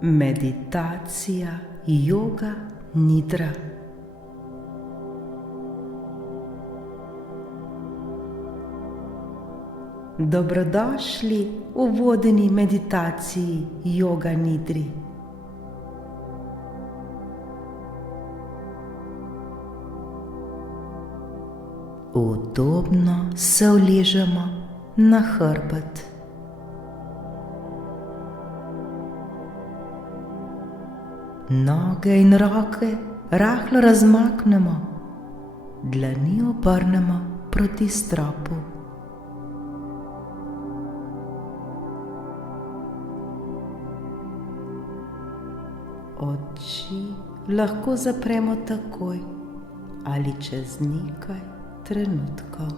Meditacija Yoga Nidra. Dobrodošli v vodeni meditaciji Yoga Nidri. Udobno se uležemo na hrbet. Noge in roke rahlo razmaknemo, dlani obrnemo proti stropu. Oči lahko zapremo takoj ali čez nekaj trenutkov.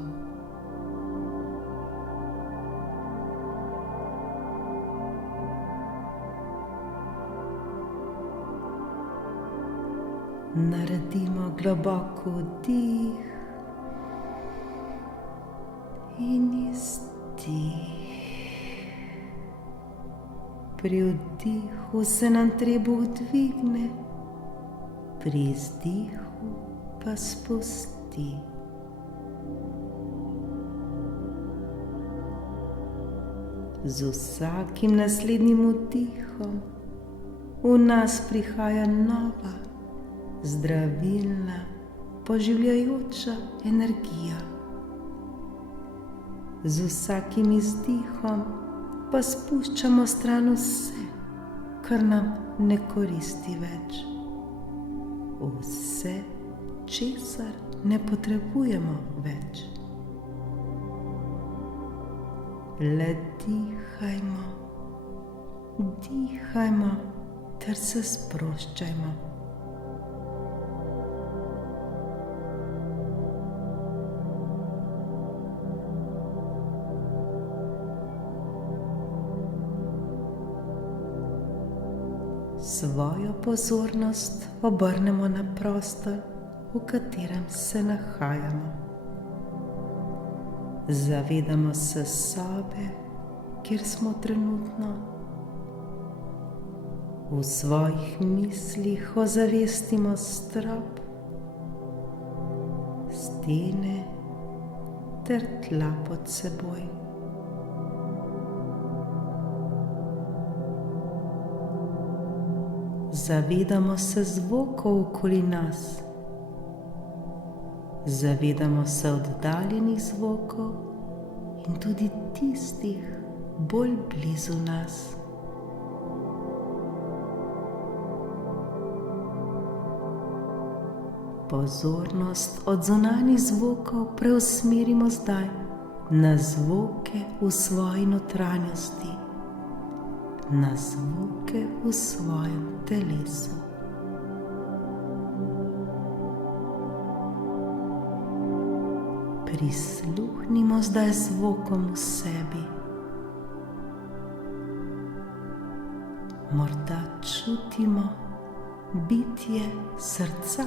Naredimo globok vdih in izdih. Pri vdihu se nam trebuh dvigne, pri izdihu pa spusti. Z vsakim naslednjim vdihom v nas prihaja nova, zdravilna, poživljajoča energija. Z vsakim izdihom pa spuščamo stran vse, kar nam ne koristi več. Vse, česar ne potrebujemo več. Le dihajmo, dihajmo ter se sproščajmo. Svojo pozornost obrnemo na prostor, v katerem se nahajamo. Zavedamo se sobe, kjer smo trenutno. V svojih mislih ozavestimo strop, stene ter tla pod seboj. Zavedamo se zvokov okoli nas. Zavedamo se oddaljenih zvokov in tudi tistih bolj blizu nas. Pozornost od zunanjih zvokov preusmerimo zdaj na zvoke v svoji notranjosti, na zvoke v svojem telesu. Prisluhnimo zdaj zvokom v sebi. Morda čutimo bitje srca.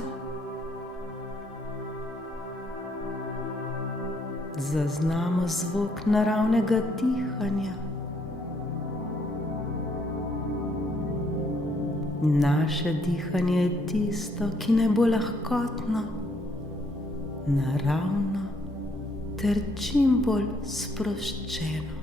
Zaznamo zvok naravnega dihanja. Naše dihanje je tisto, ki naj bo lahkotno, naravno ter čim bolj sproščeno.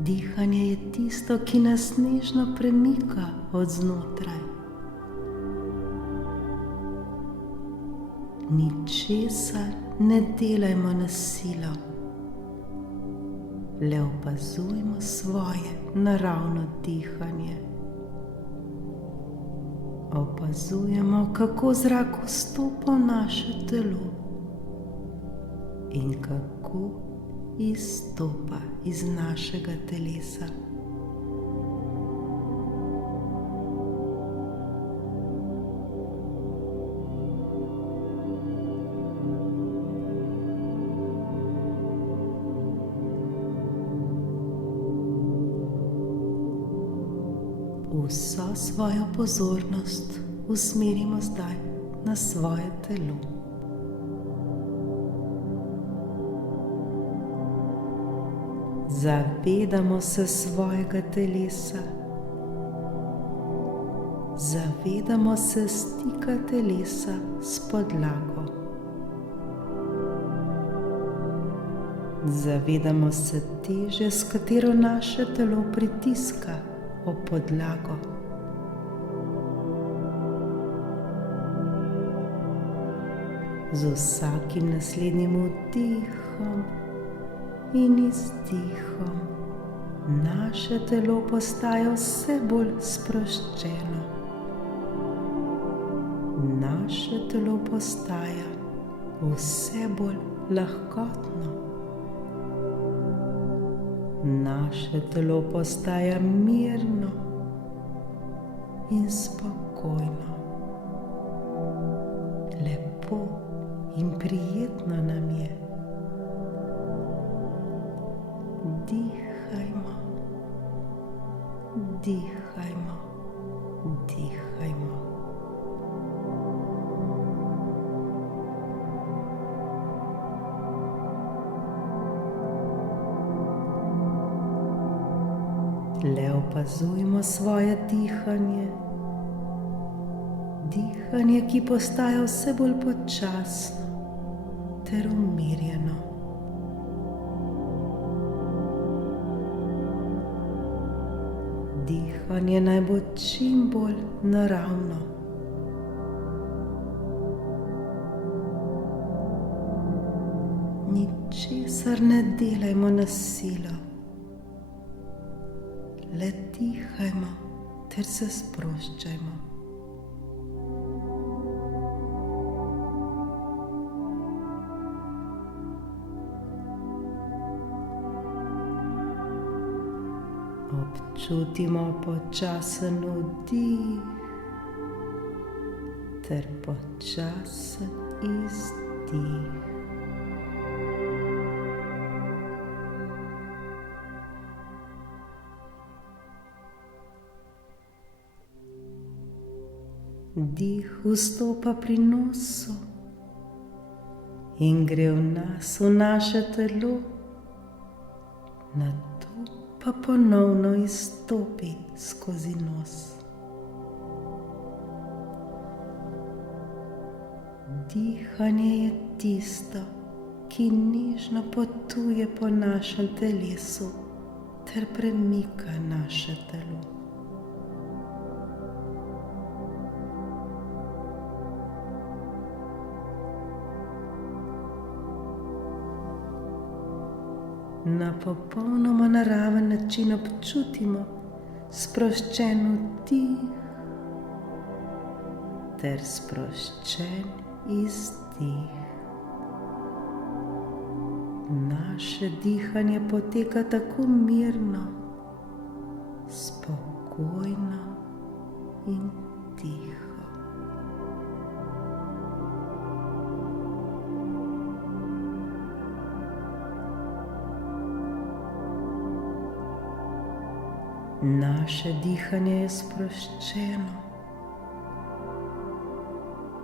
Dihanje je tisto, ki nas nežno premika od znotraj. Ničesar ne delajmo na silo, le opazujmo svoje naravno dihanje. Opazujemo, kako zrak vstopa v naše telo in kako izstopa iz našega telesa. Vso svojo pozornost usmerimo zdaj na svoje telo. Zavedamo se svojega telesa. Zavedamo se stika telesa s podlago. Zavedamo se teže, s katero naše telo pritiska ob podlago. Z vsakim naslednjim vdihom in izdihom naše telo postaja vse bolj sproščeno. Naše telo postaja vse bolj lahkotno. Naše telo postaja mirno in spokojno. Lepo in prijetno nam je. Dihajmo, dihajmo, dihajmo. Le opazujmo svoje dihanje. Dihanje, ki postaja vse bolj počasno ter umirjeno. Dihanje naj bo čim bolj naravno. Ničesar ne delajmo na silo. Le dihajmo ter se sproščajmo. Občutimo počasen vdih ter počasen izdih. Dih vstopa pri nosu in gre v nas, v naše telo, nato pa ponovno izstopi skozi nos. Dihanje je tisto, ki nežno potuje po našem telesu ter premika naše telo. Na popolnoma naraven način občutimo sproščen vdih ter sproščen izdih. Naše dihanje poteka tako mirno, spokojno in tiho. Naše dihanje je sproščeno,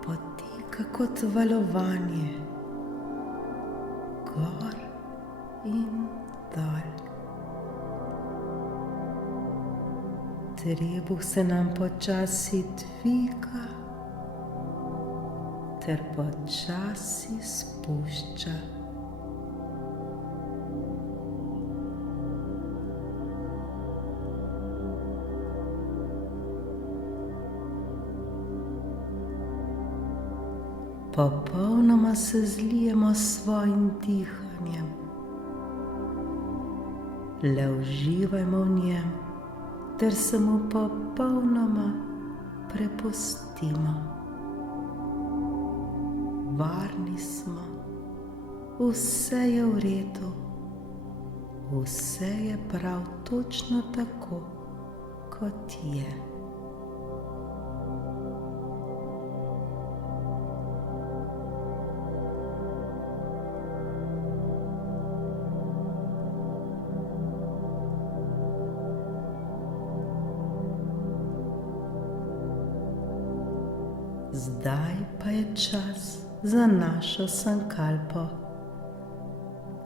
poteka kot valovanje, gor in dol. Trebuh se nam počasi dviga ter počasi spušča. Popolnoma se zlijemo s svojim dihanjem. Le uživajmo v njem, ter se mu popolnoma prepustimo. Varni smo, vse je v redu, vse je prav točno tako, kot je. Zdaj pa je čas za našo sankalpo,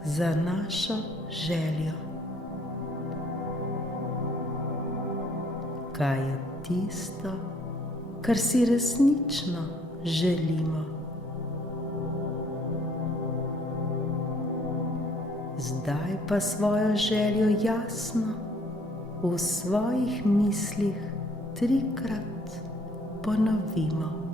za našo željo, kaj je tisto, kar si resnično želimo. Zdaj pa svojo željo jasno v svojih mislih 3-krat ponovimo.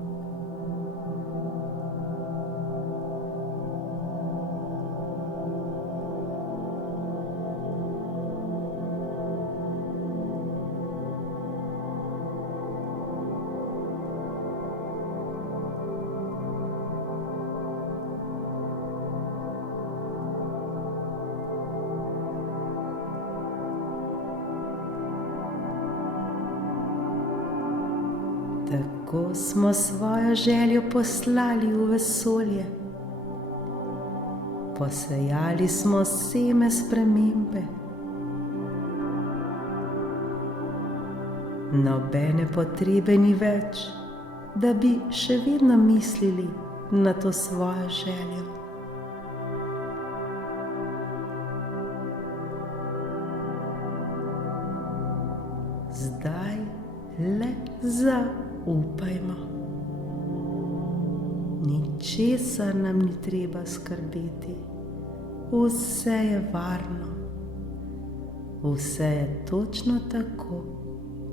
Tako smo svojo željo poslali v vesolje. Posejali smo seme spremembe. Nobene potrebe ni več, da bi še vedno mislili na to svojo željo. Zdaj le zaupajmo. Ničesar nam ni treba skrbeti. Vse je varno. Vse je točno tako,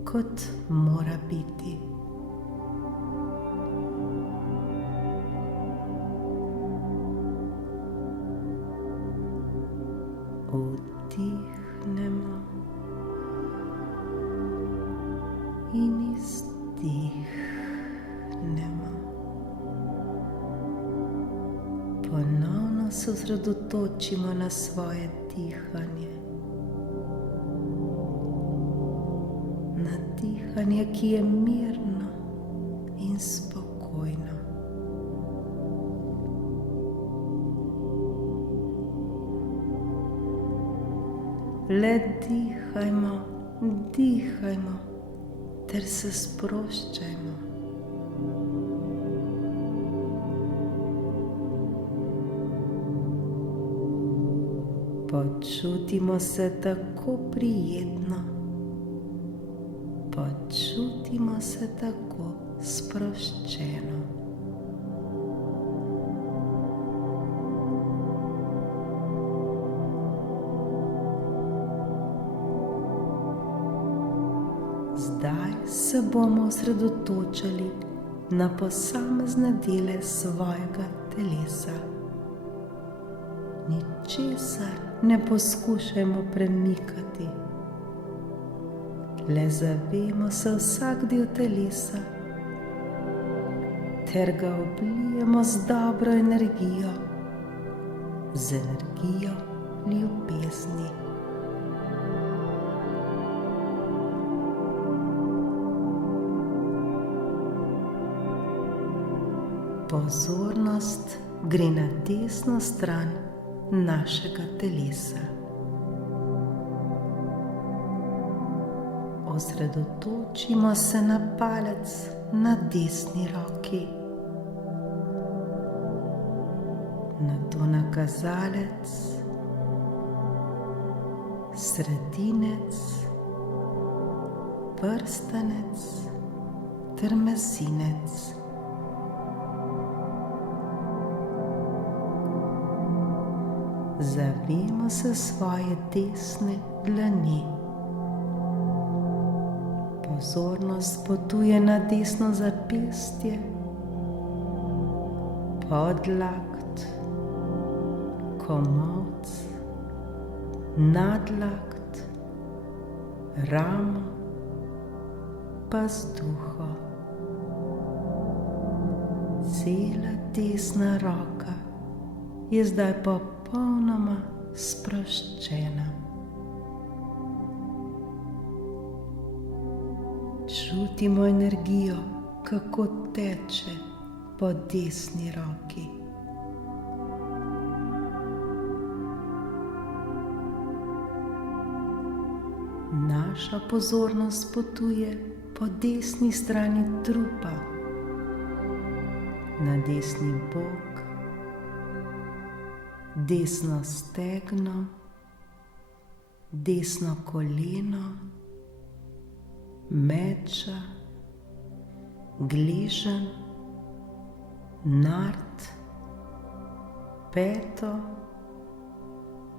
kot mora biti. Vdihnemo in izdihnemo. Ponovno se osredotočimo na svoje dihanje. Na dihanje, ki je mirno in spokojno. Le dihajmo, dihajmo ter se sproščajmo. Počutimo se tako prijetno. Počutimo se tako sproščeno. Zdaj se bomo osredotočali na posamezne dele svojega telesa. Ničesar ne poskušajmo premikati. Le zavemo se vsak del telesa ter ga oblijemo z dobro energijo, z energijo ljubezni. Pozornost gre na desno stran našega telesa. Osredotočimo se na palec na desni roki, nato na kazalec, sredinec, prstanec ter mezinec. Zavemo se svoje desne dlani. Pozornost potuje na desno zapestje, podlakt, komolec, nadlakt, ramo, pazduho. Cela desna roka je zdaj popolnoma sproščena. Čutimo energijo, kako teče po desni roki. Naša pozornost potuje po desni strani trupa, na desni bok, desno stegno, desno koleno, meča, gleženj, nard, peto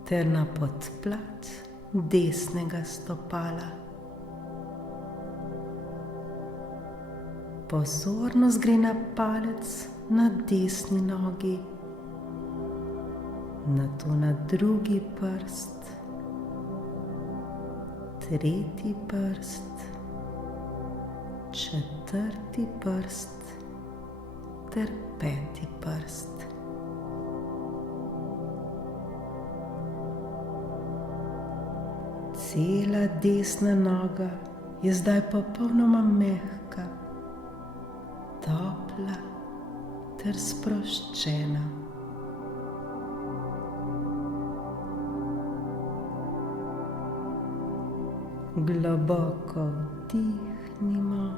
ter na podplat desnega stopala. Pozornost gre na palec na desni nogi, nato na drugi prst, tretji prst, četrti prst ter peti prst. Cela desna noga je zdaj popolnoma mehka, topla ter sproščena. Globoko vdihnimo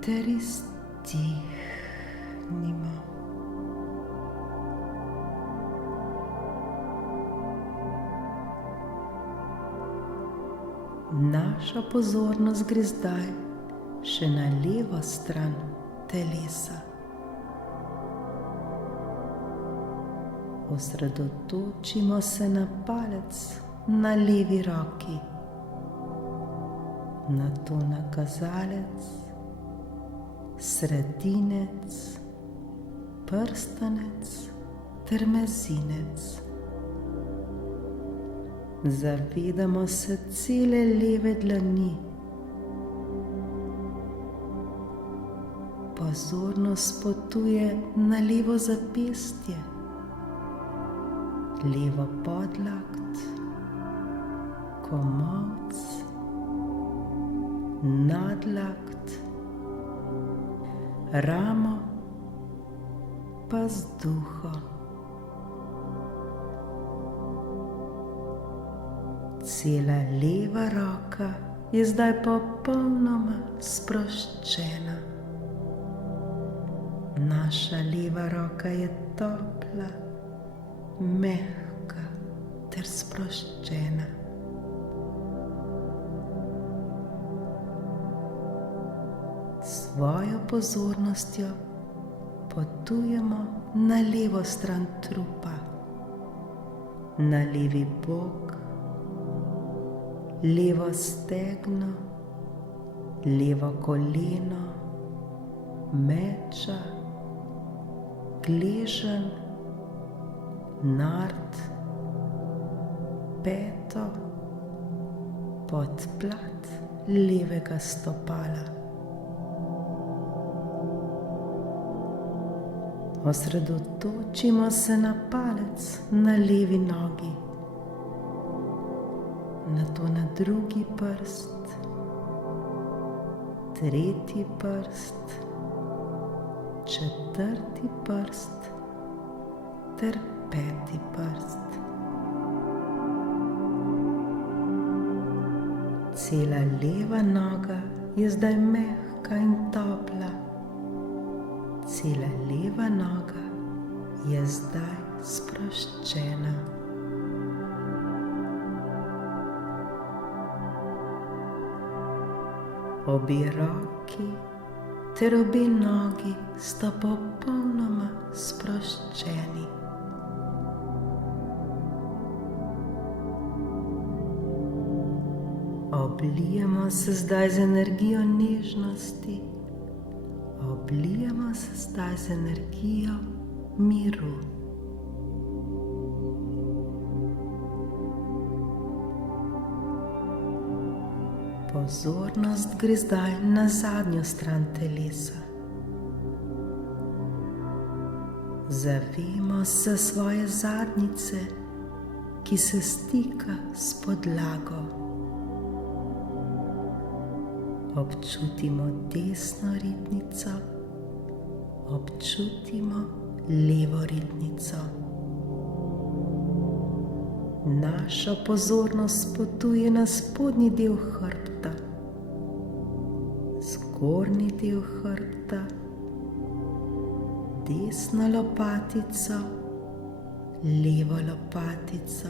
ter izdihnimo. Naša pozornost gre zdaj še na levo stran telesa. Osredotočimo se na palec na levi roki, nato na kazalec, sredinec, prstanec ter mezinec. Zavedamo se cele leve dlani. Pozornost potuje na levo zapestje, levo podlakt, komolec, nadlakt, ramo pa vzduho. Cela leva roka je zdaj popolnoma sproščena. Naša leva roka je topla, mehka ter sproščena. Svojo pozornostjo potujemo na levo stran trupa, na levi bok, levo stegno, levo koleno, meča, gleženj, nard, peto, podplat levega stopala. Osredotočimo se na palec na levi nogi, nato na drugi prst, tretji prst, četrti prst ter peti prst. Cela leva noga je zdaj mehka in topla. Cela leva noga je zdaj sproščena. Obe roki ter obe nogi sta popolnoma sproščeni. Oblijemo se zdaj z energijo nežnosti, oblijemo se zdaj z energijo miru. Pozornost gre zdaj na zadnjo stran telesa. Zavemo se svoje zadnjice, ki se stika s podlago. Občutimo desno ritnico, občutimo levo ritnico. Naša pozornost potuje na spodnji del hrbta, zgornji del hrbta, desno lopatico, levo lopatico.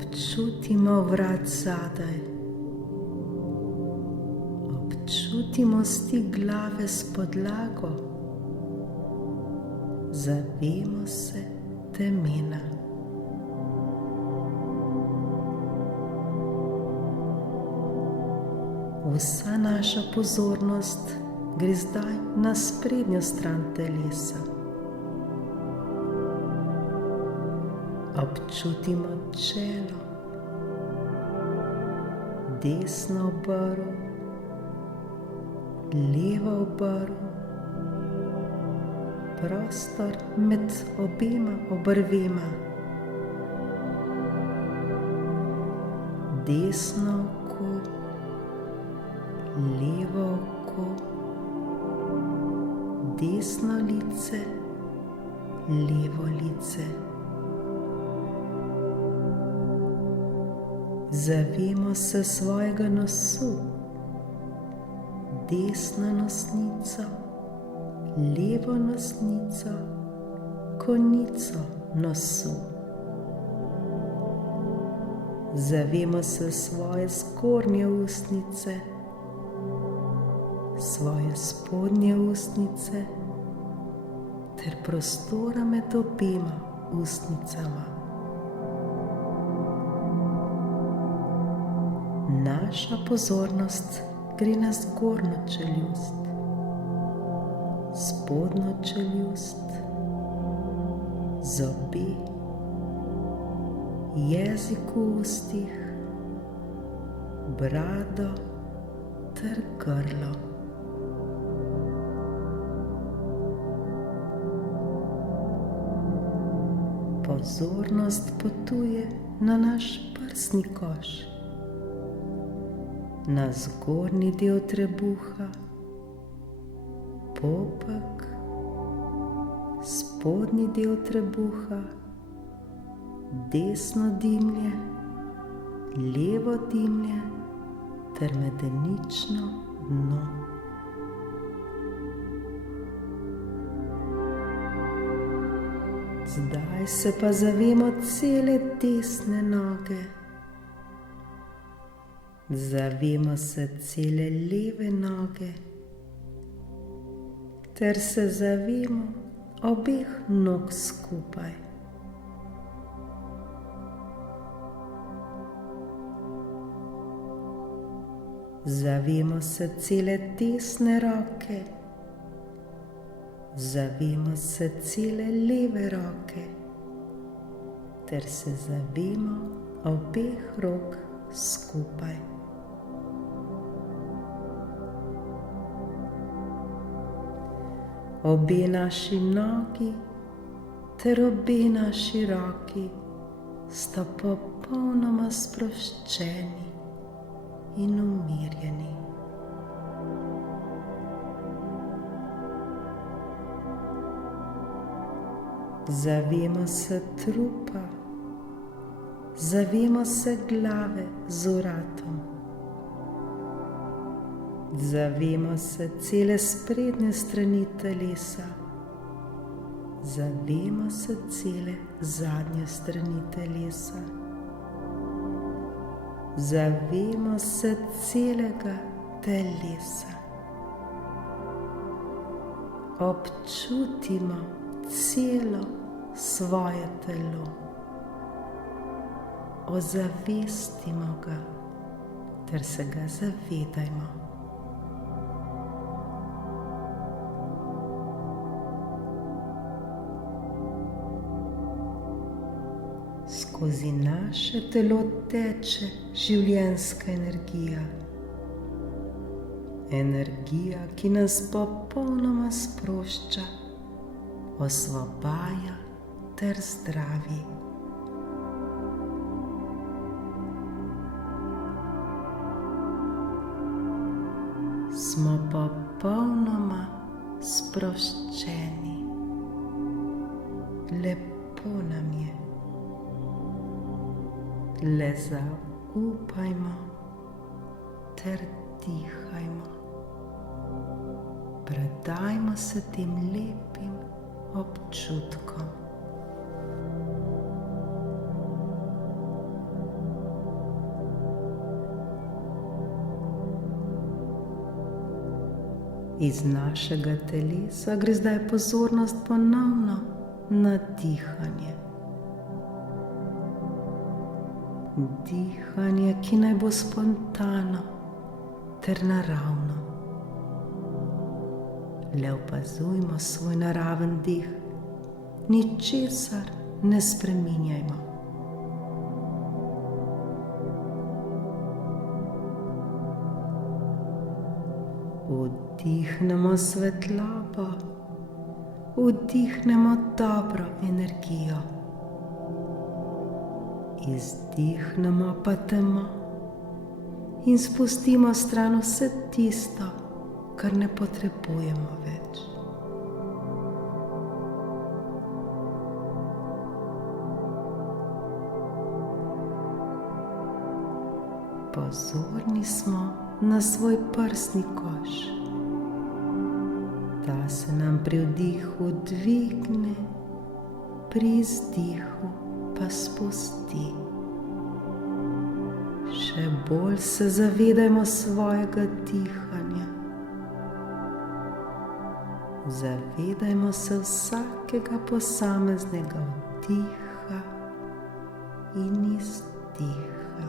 Občutimo vrat zadaj. Občutimo stik glave s podlago. Zavemo se temena. Vsa naša pozornost gre zdaj na sprednjo stran telesa. Občutimo čelo, desno obrv, levo obrv, prostor med obema obrvema, desno oko, levo oko, desno lice, levo lice. Zavemo se svojega nosu, desno nosnico, levo nosnico, konico nosu. Zavemo se svoje zgornje ustnice, svoje spodnje ustnice ter prostora med obema ustnicama. Naša pozornost gre na zgornjo čeljust, spodnjo čeljust, zobe, jezik v ustih, brado ter grlo. Pozornost potuje na naš prsni koš, na zgornji del trebuha, popek, spodnji del trebuha, desno dimlje, levo dimlje ter medenično dno. Zdaj se pa zavemo cele desne noge. Zavemo se cele leve noge ter se zavemo obeh nog skupaj. Zavemo se cele desne roke, zavemo se cele leve roke ter se zavemo obeh rok skupaj. Obe naši nogi ter obe naši roki sta popolnoma sproščeni in umirjeni. Zavemo se trupa, zavemo se glave z vratom. Zavemo se cele sprednje strani telesa, zavemo se cele zadnje strani telesa, zavemo se celega telesa. Občutimo celo svoje telo, ozavestimo ga ter se ga zavedajmo. Skozi naše telo teče življenjska energija. Energija, ki nas popolnoma sprošča, osvobaja ter zdravi. Smo popolnoma sproščeni. Lepo nam je. Le zaupajmo ter dihajmo. Predajmo se tem lepim občutkom. Iz našega telesa gre zdaj pozornost ponovno na dihanje. Dihanje, ki naj bo spontano ter naravno. Le opazujmo svoj naraven dih, ničesar ne spreminjajmo. Vdihnemo svetlobo, vdihnemo dobro energijo, izdihnemo pa temo in spustimo stran vse tisto, kar ne potrebujemo več. Pozorni smo na svoj prsni koš. Ta se nam pri vdihu dvigne, pri izdihu pa spusti. Še bolj se zavedajmo svojega dihanja. Zavedajmo se vsakega posameznega vdiha in izdiha.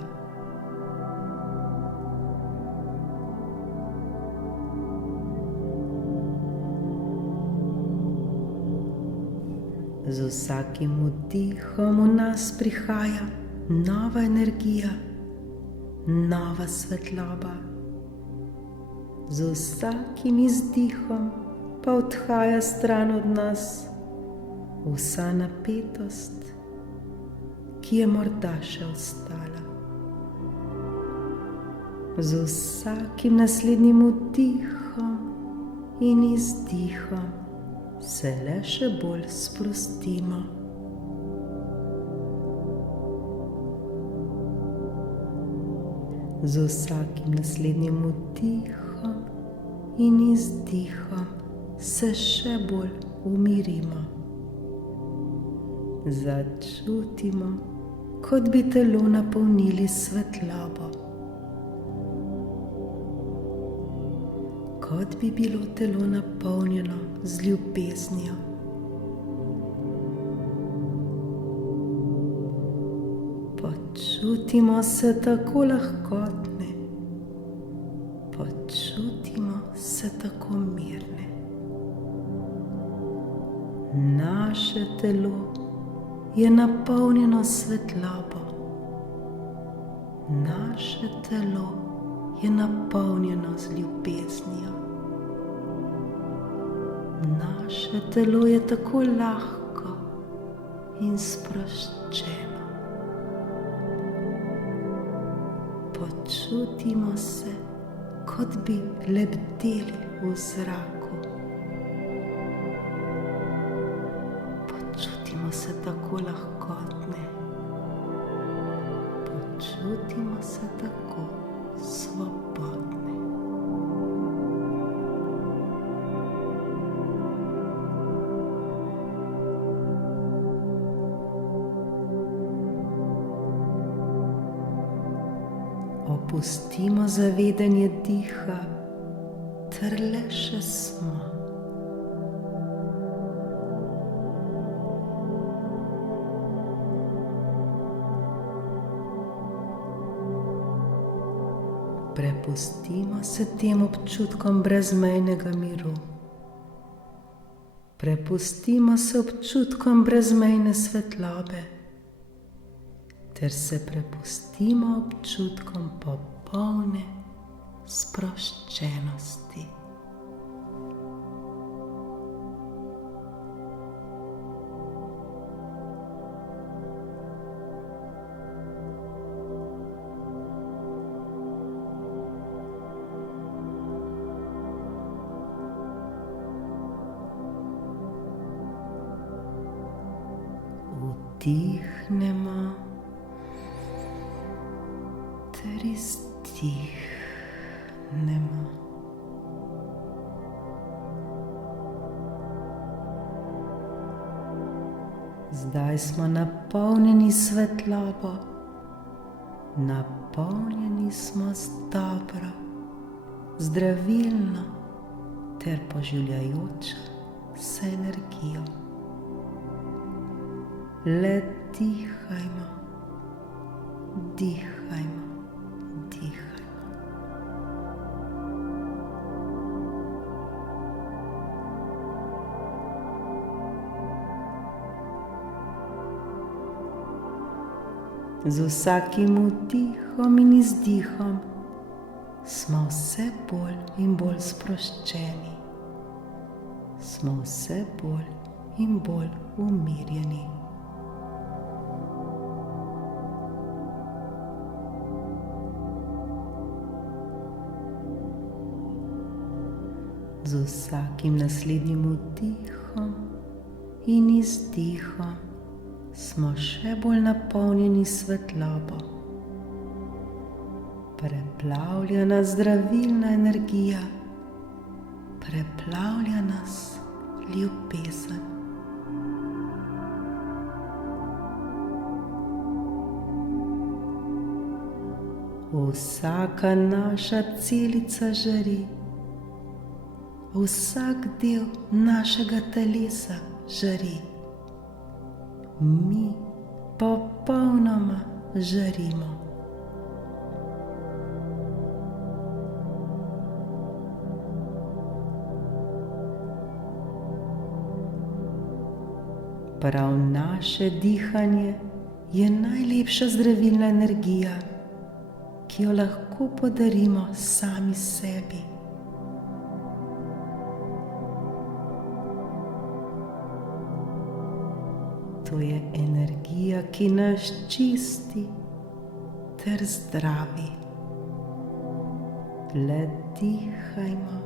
Z vsakim vdihom v nas prihaja nova energija, nova svetloba. Z vsakim izdihom pa odhaja stran od nas vsa napetost, ki je morda še ostala. Z vsakim naslednjim vdihom in izdihom se le še bolj sprostimo. Z vsakim naslednjim vdihom in izdihom se še bolj umirimo. Začutimo, kot bi telo napolnili svetlobo. Kot bi bilo telo napolnjeno z ljubeznijo. Počutimo se tako lahkotne, počutimo se tako mirne. Naše telo je napolnjeno s svetlobo. Naše telo je napolnjeno z ljubeznijo. Naše telo je tako lahko in sproščeno. Počutimo se, kot bi lebdeli v zraku. Počutimo se tako lahkotne. Počutimo se tako svobodne. Opustimo zavedanje diha, ter le še smo. Prepustimo se tem občutkom brezmejnega miru. Prepustimo se občutkom brezmejne svetlobe. Ter se prepustimo občutkom popolne sproščenosti. Vdihnemo ter izdihnemo. Zdaj smo napolnjeni s svetlobo, napolnjeni smo z dobro, zdravilno ter poživljajočo se energijo. Le dihajmo, dihajmo, dihajmo. Z vsakim vdihom in izdihom smo vse bolj in bolj sproščeni, smo vse bolj in bolj umirjeni. Z vsakim naslednjim vdihom in izdihom smo še bolj napolnjeni s svetlobo. Preplavlja nas zdravilna energija, preplavlja nas ljubezen. Vsaka naša celica žari, vsak del našega telesa žari. Mi popolnoma žarimo. Prav naše dihanje je najlepša zdravilna energija, ki jo lahko podarimo sami sebi. To je energija, ki nas čisti ter zdravi. Le dihajmo,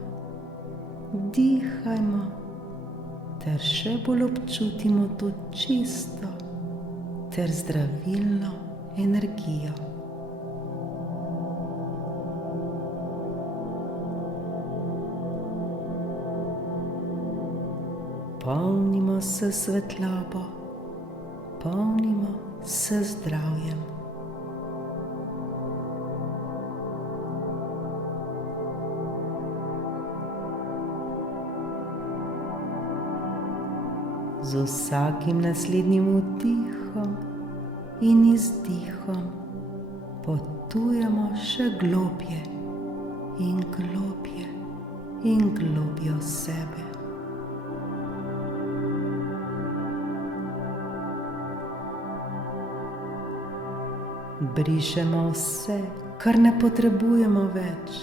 dihajmo, ter še bolj občutimo to čisto ter zdravilno energijo. Polnimo se svetlobo, polnimo se zdravjem. Z vsakim naslednjim vdihom in izdihom potujemo še globje in globje in globje v sebe. Brišemo vse, kar ne potrebujemo več.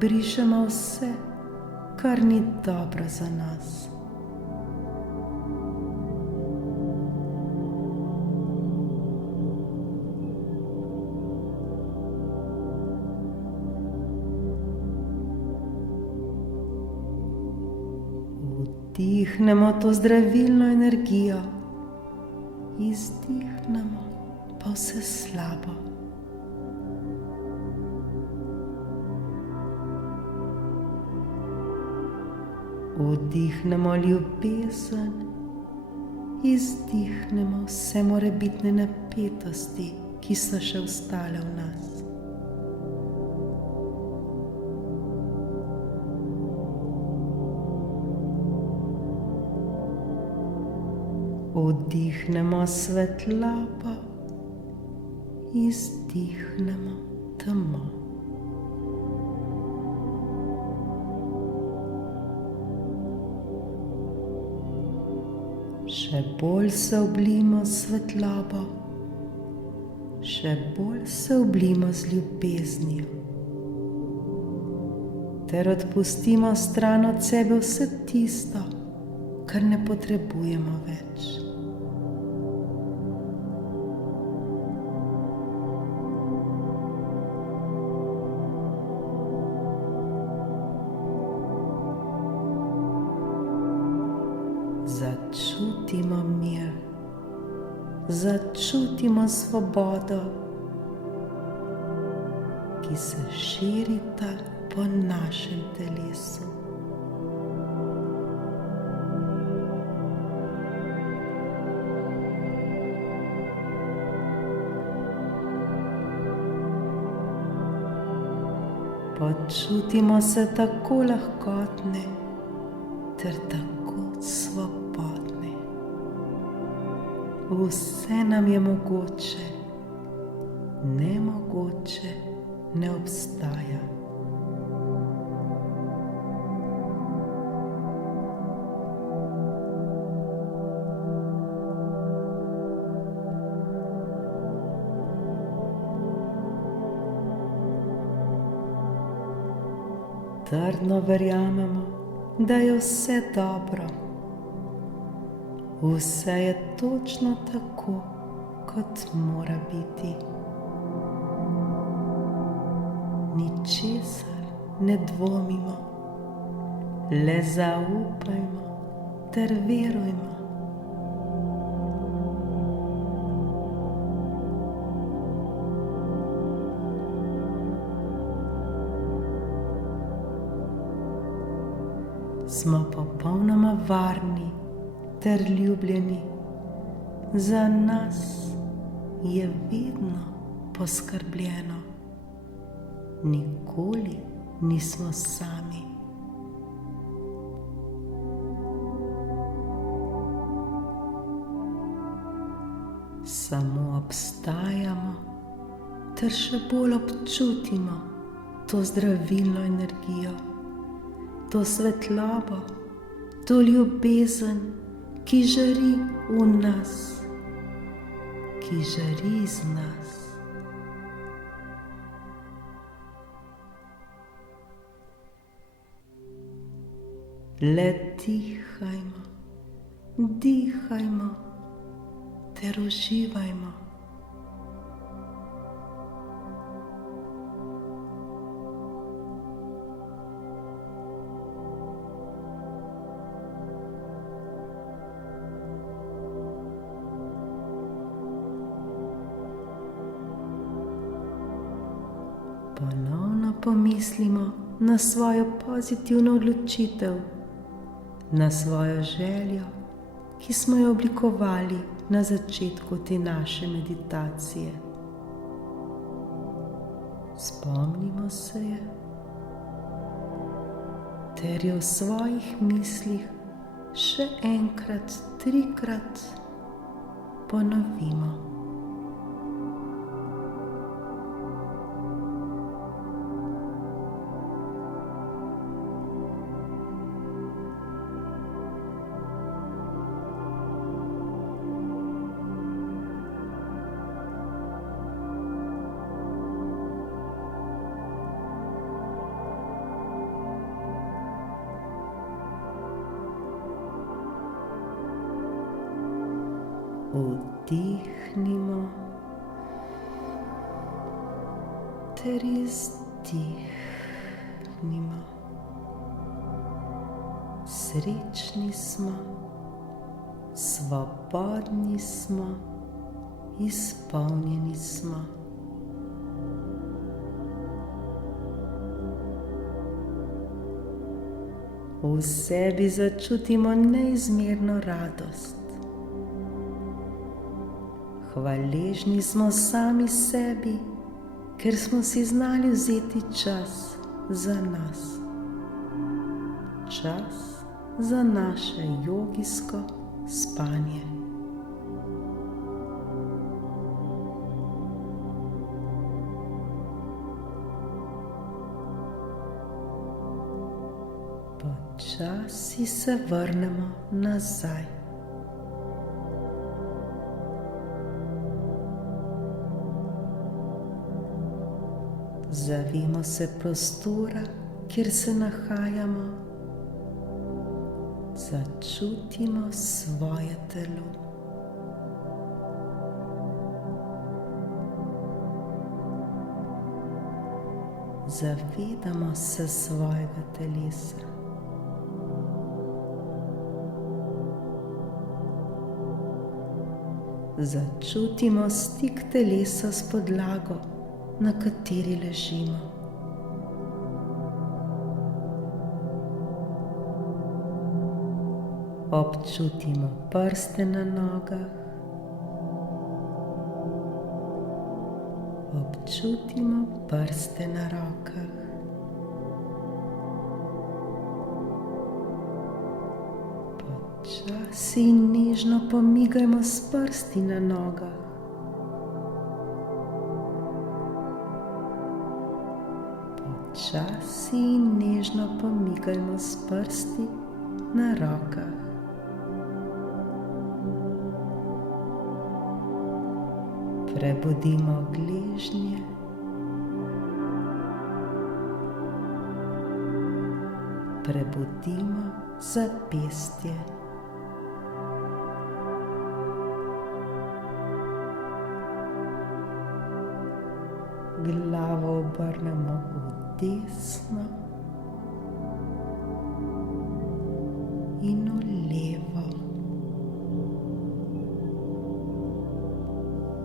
Brišemo vse, kar ni dobro za nas. Vdihnemo to zdravilno energijo, izdihnemo pa vse slabo. Vdihnemo ljubezen, izdihnemo vse morebitne napetosti, ki so še ostale v nas. Vdihnemo svetlobo, izdihnemo temo. Še bolj se oblijmo s svetlobo, še bolj se oblijmo z ljubeznijo, ter odpustimo stran od sebe vse tisto, kar ne potrebujemo več. Začutimo mir, začutimo svobodo, ki se širita po našem telesu. Počutimo se tako lahkotne ter tako svobodne. Vse nam je mogoče, nemogoče ne obstaja. Trdno verjamemo, da je vse dobro. Vse je točno tako, kot mora biti. Ničesar ne dvomimo, le zaupajmo ter verujmo. Smo popolnoma varni ter ljubljeni. Za nas je vedno poskrbljeno. Nikoli nismo sami. Samo obstajamo ter še bolj občutimo to zdravilno energijo, to svetlobo, to ljubezen, ki žari v nas, ki žari iz nas. Le dihajmo, dihajmo ter uživajmo. Ponovno pomislimo na svojo pozitivno odločitev, na svojo željo, ki smo jo oblikovali na začetku te naše meditacije. Spomnimo se je ter jo v svojih mislih še enkrat, trikrat ponovimo. Vdihnimo ter izdihnimo. Srečni smo, svobodni smo, izpolnjeni smo. V sebi začutimo neizmerno radost. Hvaležni smo sami sebi, ker smo si znali vzeti čas za nas. Čas za naše jogijsko spanje. Počasi se vrnemo nazaj. Zavemo se prostora, kjer se nahajamo. Začutimo svoje telo. Zavedamo se svojega telesa. Začutimo stik telesa s podlago, na kateri ležimo. Občutimo prste na nogah. Občutimo prste na rokah. Počasi in nežno pomigajmo s prsti na nogah. Počasi in nežno pomigajmo s prsti na rokah. Prebudimo gležnje. Prebudimo zapestje. Glavo obrnemo v desno in v levo.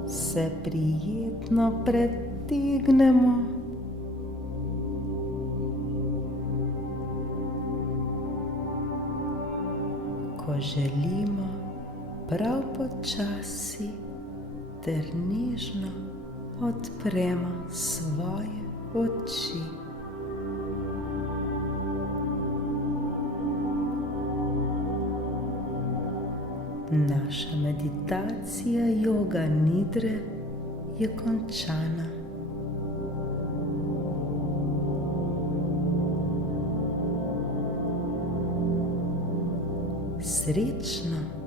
Se prijetno pretegnemo. Ko želimo, prav počasi ter nežno odpremo svoje oči. Naša meditacija Yoga Nidre je končana. Srečno!